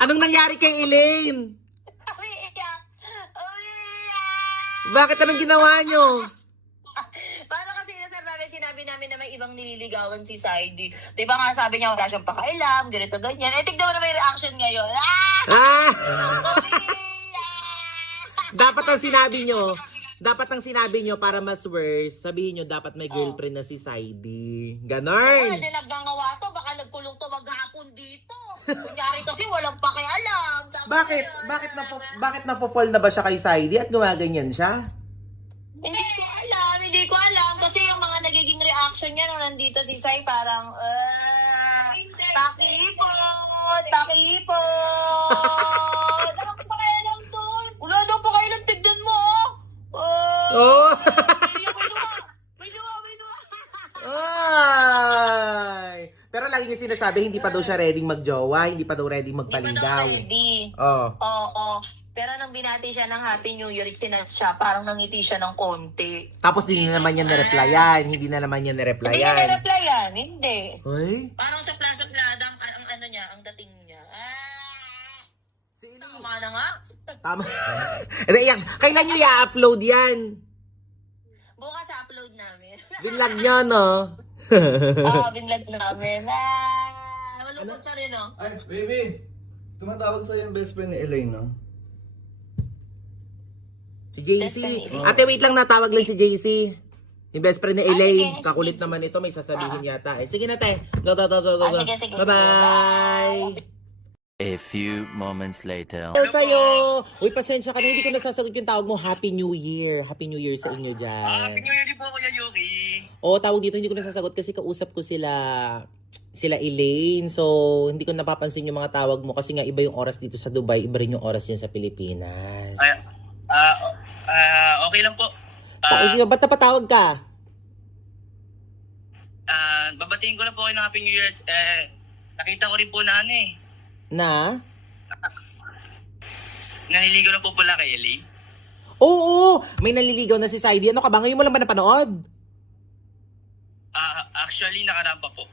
Anong nangyari kay Elaine? Umiiyak! Bakit anong ginawa nyo? Paano kasi sinabi namin na may ibang nililigawan si Saidi. Di ba nga sabi niya wala siyang pakailam, ganito, ganyan. Eh, tignan mo na may reaction ngayon. Ah! Umiiyak! Dapat ang sinabi nyo para mas worse, sabihin nyo dapat may girlfriend na si Saidi. Ganon. Hindi nagngangawa to, baka nagkulong to maghapon dito. Kunyari kasi walang pakialam. Bakit? Bakit napofall na ba siya kay Saidi at gumaganyan siya? Hindi ko alam. Kasi yung mga nagiging reaction niya nung nandito si Sai, parang, pakipot! Anong pakialam doon? Wala daw pakialam, tignan mo, Oh! May luha! Ay! Pero lagi niya sinasabi, hindi pa daw siya ready magjowa, hindi pa daw ready magpaligaw. Hindi. Oh. Oo. Pero nung binati siya ng Happy New Year, tinat siya, parang nangiti siya ng konti. Tapos hindi na naman niya nireplyan. Hindi niya nireplyan, hindi. Ay? Parang sa Plaza Plada, ang ano niya, ang dating niya. Tama na nga. Tama. Kailan niyo i-upload yan? Bukas upload namin. Binlag niyo, no? Binlag namin. Malungkot pa rin, no? Ay, baby! Tumatawag sa'yo yung best friend ni Elaine, no? Si JC. Definitely. Ate, wait lang, natawag lang si JC. Yung best friend ni Elaine. sige. Kakulit naman ito, may sasabihin yata. Sige na, te. Go. Sige. Bye-bye. A few moments later. Hello sa'yo. Uy, pasensya ka na. Hindi ko nasasagot yung tawag mo. Happy New Year. Happy New Year sa inyo dyan. Happy New Year din po, Kuya Yuki. Oo, tawag dito. Hindi ko nasasagot kasi kausap ko sila Elaine. So, hindi ko napapansin yung mga tawag mo kasi nga iba yung oras dito sa Dubai, iba rin yung oras yan sa Pilipinas. Okay lang po. Ba't napatawag ka? Babatiin ko lang po kayo ng Happy New Year. Nakita ko rin po na Na? naniligaw na po pala kay Elaine. Oo, may naliligaw na si Saidi. Ano ka ba? Ngayon mo lang ba napanood? Actually, nakarampa po.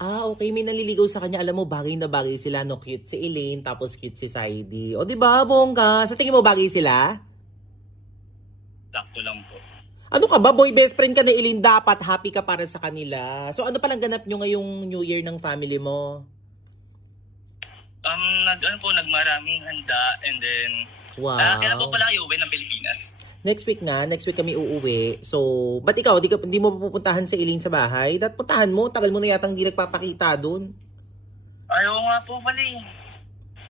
Okay, may naliligaw sa kanya. Alam mo, bagay na bagay sila, no? Cute si Elaine, tapos cute si Saidi. O, di ba, bongga? Sa tingin mo, bagay sila? Sakto lang po. Ano ka ba, boy? Best friend ka na Elaine. Dapat happy ka para sa kanila. So, ano palang ganap nyo ngayong New Year ng family mo? Nagmaraming handa and then... Wow. Kailan po pala kayo uwi ng Pilipinas? Next week kami uuwi. So, ba't ikaw, hindi mo pupuntahan sa Elaine sa bahay? Puntahan mo, tagal mo na yatang hindi nagpapakita doon. Ayaw nga po pala